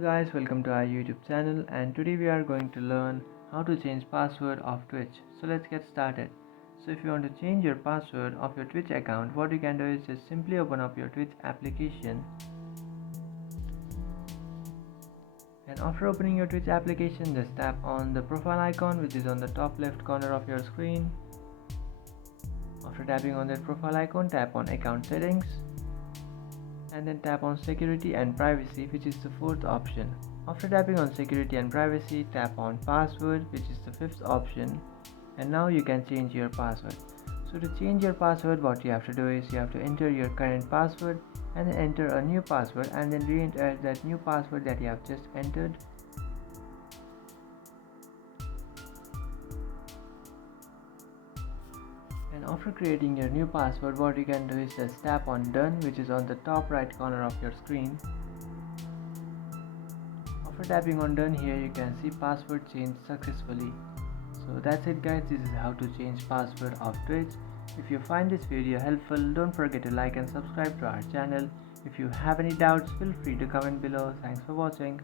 guys, welcome to our YouTube channel, and today we are going to learn how to change password of Twitch. So let's get started. So if you want to change your password of your Twitch account, what you can do is just simply open up your Twitch application, and after opening your Twitch application, just tap on the profile icon which is on the top left corner of your screen. After tapping on that profile icon, tap on account settings, and then tap on security and privacy, which is the fourth option. After tapping on security and privacy, tap on password, which is the fifth option, and now you can change your password. So to change your password, what you have to do is you have to enter your current password and then enter a new password and then re-enter that new password that you have just entered. And after creating your new password, what you can do is just tap on done, which is on the top right corner of your screen. After tapping on done, here you can see password changed successfully. So that's it guys, this is how to change password of Twitch. If you find this video helpful, don't forget to like and subscribe to our channel. If you have any doubts, feel free to comment below. Thanks for watching.